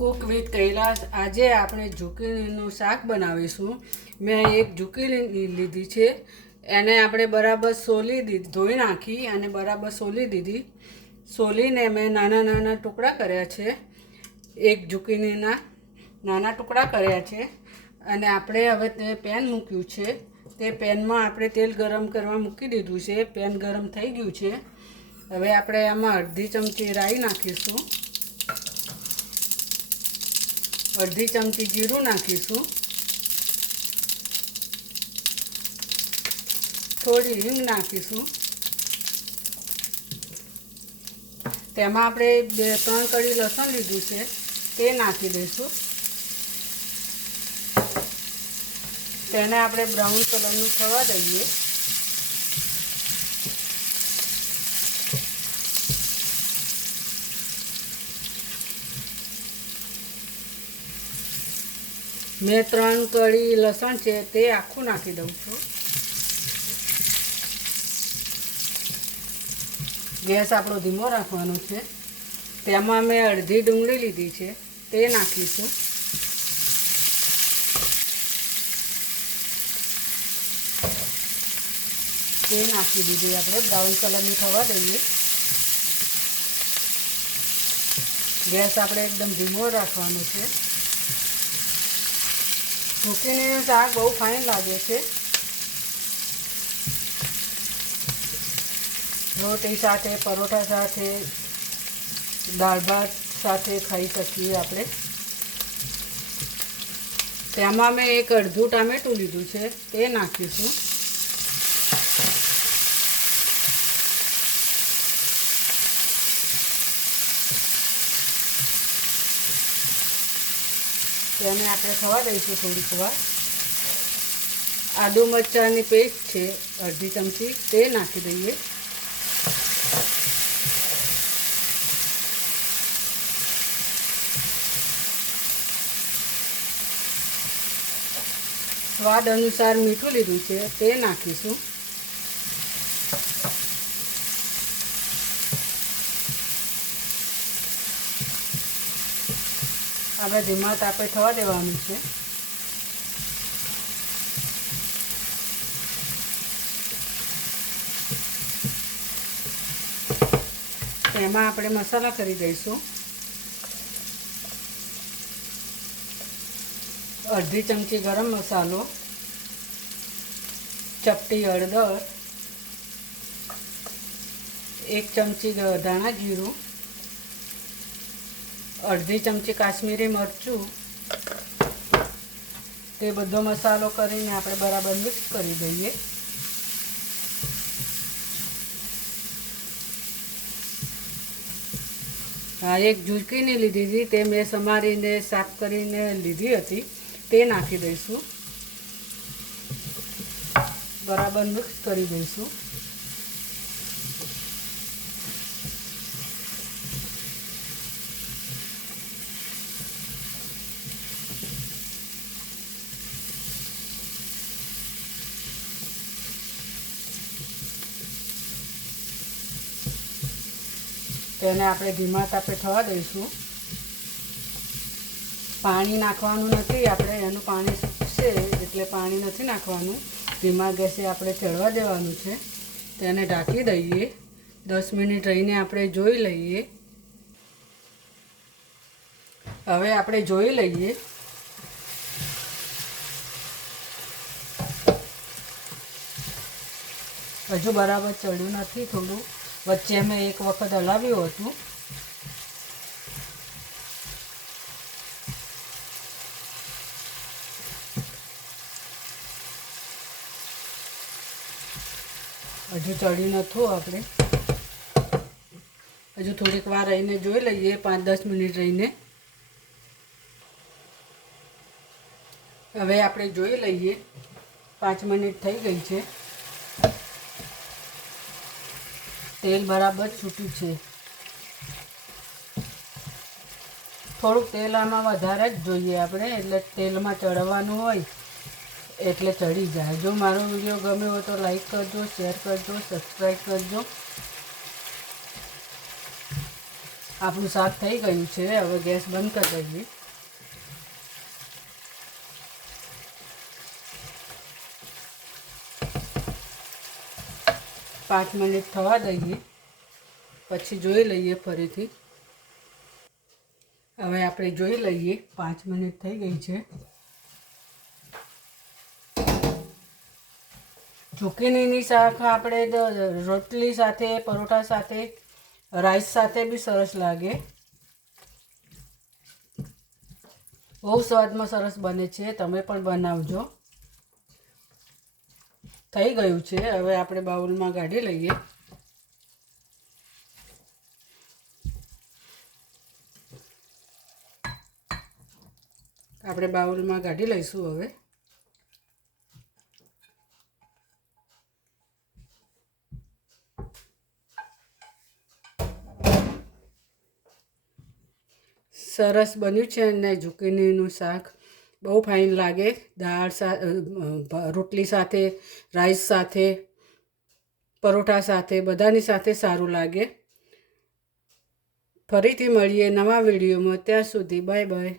Cook with Kailash. આજે આપણે ઝુકીનીનું શાક બનાવીશું। મેં એક ઝુકીની લીધી છે, એને આપણે બરાબર સોલી દીધી, ધોઈ નાખી અને બરાબર સોલી દીધી। સોલીને મેં નાના નાના ટુકડા કર્યા છે, એક ઝુકીનીના નાના ટુકડા કર્યા છે। અને આપણે હવે તે પેન મૂક્યું છે, તે પેનમાં આપણે તેલ ગરમ કરવા મૂકી દીધું છે। પેન ગરમ થઈ ગયું છે। હવે આપણે આમાં અડધી ચમચી રાઈ નાખીશું, અડધી ચમચી જીરું નાખીશું, થોડી હિંગ નાખીશું। તેમાં આપણે 2-3 કળી લસણ લીધું છે, તે નાખી દઈશું। તેને આપણે બ્રાઉન કલરનું થવા દઈએ। મેં 3 કળી લસણ છે તે આખું નાખી દઉં છું। ગેસ આપણો ધીમો રાખવાનો છે। તેમાં મેં અડધી ડુંગળી લીધી છે, તે નાખીશું। તે નાખી દીધી, આપણે બ્રાઉન કલરની થવા દઈએ। ગેસ આપણે એકદમ ધીમો રાખવાનો છે। ઝુકીનીનું શાક બહુ ફાઇન લાગે છે, રોટી સાથે, પરોઠા સાથે, દાળ ભાત સાથે ખાઈ શકીએ આપણે। તેમાં મેં એક અડધું ટામેટું લીધું છે, તે નાખીશું। તેને આપણે થવા દઈશું થોડીક વાર। આદુ મરચાંની પેસ્ટ છે અડધી ચમચી, તે નાખી દઈએ। સ્વાદ અનુસાર મીઠું લીધું છે, તે નાખીશું। હવે ધીમા તાપે થવા દેવાનું છે। તેમાં આપણે મસાલા કરી દઈશું। અડધી ચમચી ગરમ મસાલો, ચપટી હળદર, 1 ચમચી ધાણા જીરું, અડધી ચમચી કાશ્મીરી મરચું, તે બધો મસાલો કરીને આપણે બરાબર મિક્સ કરી દઈએ। હા, એક ઝુકીની લીધી હતી, તે મેં સમારીને સાફ કરીને લીધી હતી, તે નાખી દઈશું, બરાબર મિક્સ કરી દઈશું। તેને આપણે ધીમા તાપે થવા દઈશું। પાણી નાખવાનું નથી, આપણે એનું પાણી છે એટલે પાણી નથી નાખવાનું। ધીમા ગેસે આપણે ચડવા દેવાનું છે। તેને ઢાંકી દઈએ, 10 મિનિટ રહીને આપણે જોઈ લઈએ। હવે આપણે જોઈ લઈએ। હજુ બરાબર ચડ્યું નથી, થોડું વચ્ચે મેં એક વખત હલાવ્યું હતું। હજુ ચડ્યું નથી, આપણે હજુ થોડીક વાર રહીને જોઈ લઈએ, 5-10 મિનિટ રહીને। હવે આપણે જોઈ લઈએ, 5 મિનિટ થઈ ગઈ છે। તેલ બરાબર છૂટ્યું છે। થોડુંક તેલ આમાં વધારે જ જોઈએ આપણે, એટલે તેલમાં ચડવાનું હોય એટલે ચડી જાય। જો મારો વિડીયો ગમ્યો હોય તો લાઈક કરજો, શેર કરજો, સબસ્ક્રાઈબ કરજો। આપણું શાક થઈ ગયું છે. હવે ગેસ બંધ કરી દઈએ. પાંચ મિનિટ થવા દઈએ, પછી જોઈ લઈએ ફરીથી. હવે આપણે જોઈ લઈએ, 5 મિનિટ થઈ ગઈ છે. ઝુકીનીની શાક આપણે રોટલી સાથે, પરોઠા સાથે, રાઈસ સાથે બી સરસ લાગે. બહુ સ્વાદમાં સરસ બને છે. તમે પણ બનાવજો. થઈ ગયું છે. હવે આપણે બાઉલમાં કાઢી લઈએ. આપણે બાઉલમાં કાઢી લઈશું. હવે સરસ બન્યું છે. અને ઝુકીનીનું શાક બહુ ફાઇન લાગે. દાળ રોટલી સાથે, રાઈસ સાથે, પરોઠા સાથે, બધાની સાથે સારું લાગે. ફરીથી મળીએ નવા વિડીયોમાં. ત્યાં સુધી બાય બાય.